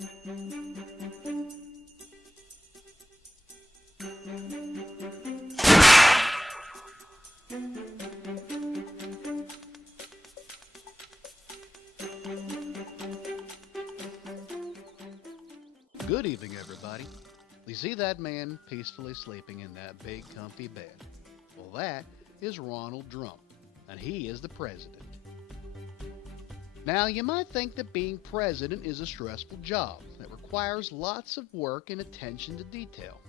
Good evening, everybody. You see that man peacefully sleeping in that big comfy bed? Well, that is Ronald Drump, and he is the president. Now, you might think that being president is a stressful job that requires lots of work and attention to detail.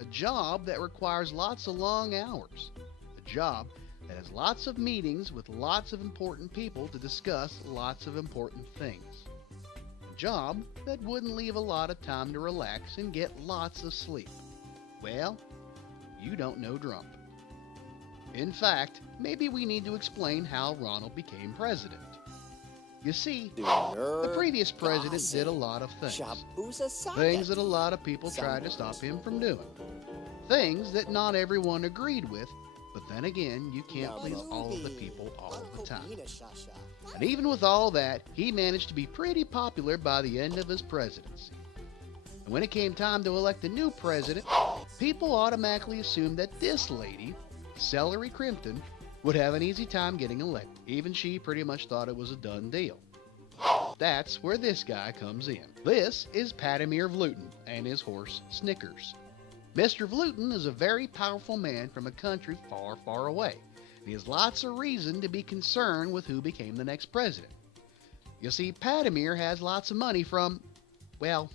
A job that requires lots of long hours. A job that has lots of meetings with lots of important people to discuss lots of important things. A job that wouldn't leave a lot of time to relax and get lots of sleep. Well, you don't know Drump. In fact, maybe we need to explain how Ronald became president. You see, the previous president did a lot of things. Things that a lot of people tried to stop him from doing. Things that not everyone agreed with, but then again, you can't please all of the people all the time. And even with all that, he managed to be pretty popular by the end of his presidency. And when it came time to elect a new president, people automatically assumed that this lady, Celery Crimpton, would have an easy time getting elected. Even she pretty much thought it was a done deal. That's where this guy comes in. This is Padamir Vlutin and his horse Snickers. Mr. Vlutin is a very powerful man from a country far, far away. And he has lots of reason to be concerned with who became the next president. You see, Padamir has lots of money from, well,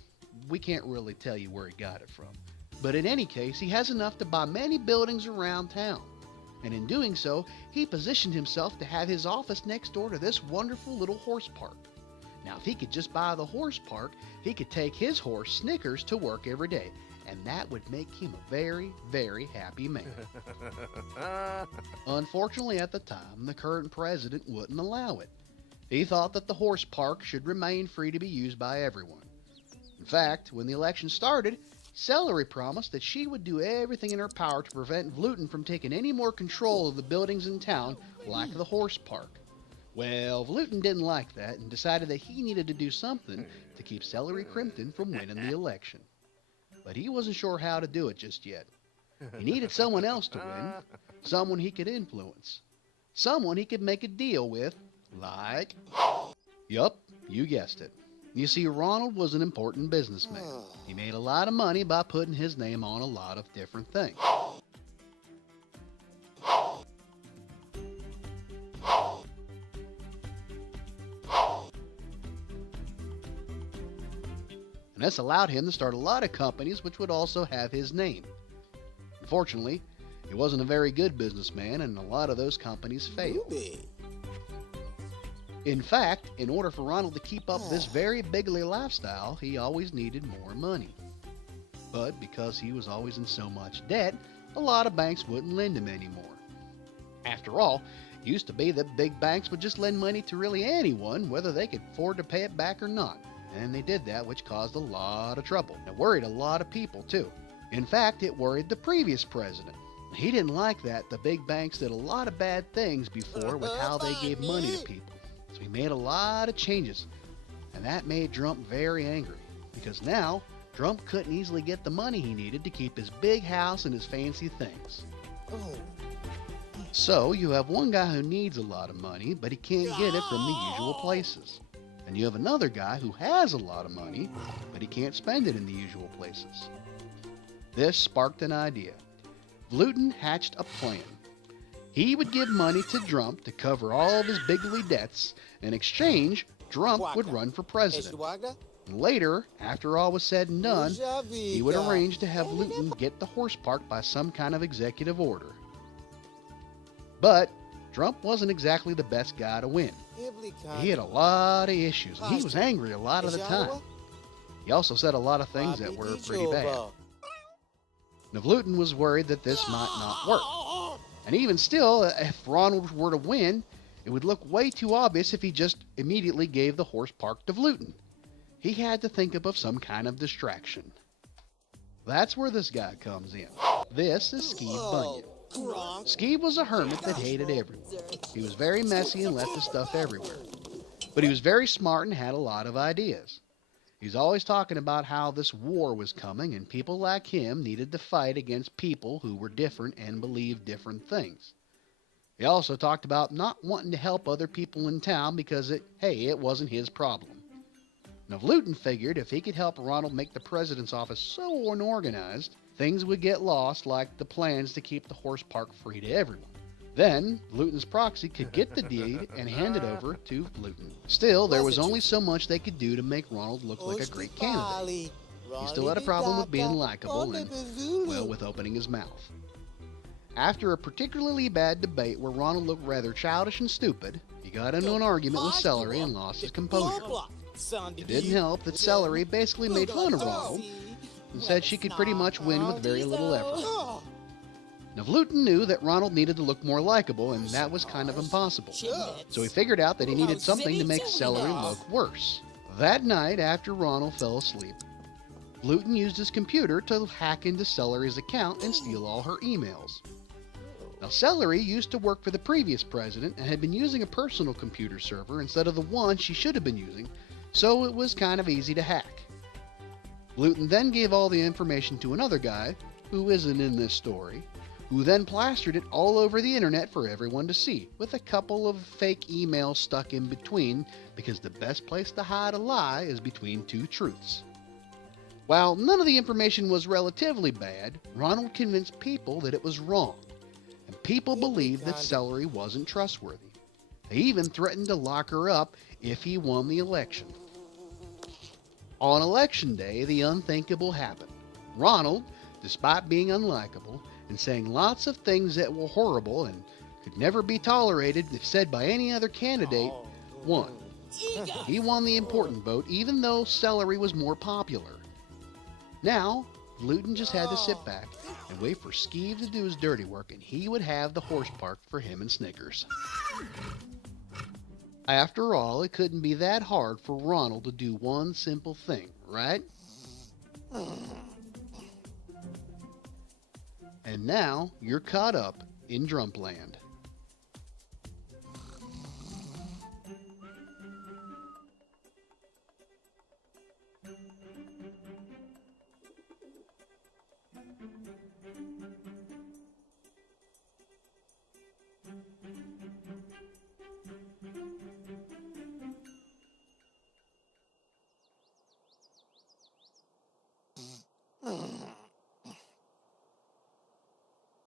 we can't really tell you where he got it from. But in any case, he has enough to buy many buildings around town. And in doing so, he positioned himself to have his office next door to this wonderful little horse park. Now, if he could just buy the horse park, he could take his horse, Snickers, to work every day. And that would make him a very, very happy man. Unfortunately, at the time, the current president wouldn't allow it. He thought that the horse park should remain free to be used by everyone. In fact, when the election started, Celery promised that she would do everything in her power to prevent Vlutin from taking any more control of the buildings in town, like the horse park. Well, Vlutin didn't like that and decided that he needed to do something to keep Celery Crimpton from winning the election. But he wasn't sure how to do it just yet. He needed someone else to win, someone he could influence, someone he could make a deal with, like... Yup, you guessed it. You see, Ronald was an important businessman. He made a lot of money by putting his name on a lot of different things. And this allowed him to start a lot of companies which would also have his name. Unfortunately, he wasn't a very good businessman, and a lot of those companies failed. In fact, in order for Ronald to keep up this very bigly lifestyle, he always needed more money. But because he was always in so much debt, a lot of banks wouldn't lend him anymore. After all, it used to be that big banks would just lend money to really anyone, whether they could afford to pay it back or not. And they did that, which caused a lot of trouble. It worried a lot of people, too. In fact, it worried the previous president. He didn't like that the big banks did a lot of bad things before with how they gave money to people. So he made a lot of changes, and that made Drump very angry, because now Drump couldn't easily get the money he needed to keep his big house and his fancy things. So you have one guy who needs a lot of money, but he can't get it from the usual places. And you have another guy who has a lot of money, but he can't spend it in the usual places. This sparked an idea. Vlutin hatched a plan. He would give money to Drump to cover all of his bigly debts. In exchange, Drump would run for president. And later, after all was said and done, he would arrange to have Vlutin get the horse park by some kind of executive order. But Drump wasn't exactly the best guy to win. He had a lot of issues, and he was angry a lot of the time. He also said a lot of things that were pretty bad. Now, Vlutin was worried that this might not work. And even still, if Ronald were to win, it would look way too obvious if he just immediately gave the horse park to Vlutin. He had to think of some kind of distraction. That's where this guy comes in. This is Skeeve Bunion. Skeeve was a hermit that hated everyone. He was very messy and left his stuff everywhere. But he was very smart and had a lot of ideas. He's always talking about how this war was coming and people like him needed to fight against people who were different and believed different things. He also talked about not wanting to help other people in town because it wasn't his problem. Now, Vlutin figured if he could help Ronald make the president's office so unorganized, things would get lost, like the plans to keep the horse park free to everyone. Then, Vlutin's proxy could get the deed and hand it over to Vlutin. Still, there was only so much they could do to make Ronald look like a great candidate. He still had a problem with being likable and, well, with opening his mouth. After a particularly bad debate where Ronald looked rather childish and stupid, he got into an argument with Celery and lost his composure. It didn't help that Celery basically made fun of Ronald and said she could pretty much win with very little effort. Now, Vlutin knew that Ronald needed to look more likable, and that was kind of impossible. So he figured out that he needed something to make Celery look worse. That night, after Ronald fell asleep, Vlutin used his computer to hack into Celery's account and steal all her emails. Now, Celery used to work for the previous president and had been using a personal computer server instead of the one she should have been using, so it was kind of easy to hack. Vlutin then gave all the information to another guy, who isn't in this story, who then plastered it all over the internet for everyone to see, with a couple of fake emails stuck in between, because the best place to hide a lie is between two truths. While none of the information was relatively bad, Ronald convinced people that it was wrong, and people believed that Celery wasn't trustworthy. They even threatened to lock her up if he won the election. On election day, the unthinkable happened. Ronald, despite being unlikable and saying lots of things that were horrible and could never be tolerated if said by any other candidate, won. He won the important vote even though Celery was more popular. Now, Vlutin just had to sit back and wait for Skeeve to do his dirty work, and he would have the horse park for him and Snickers. After all, it couldn't be that hard for Ronald to do one simple thing, right? And now you're caught up in Drumpland.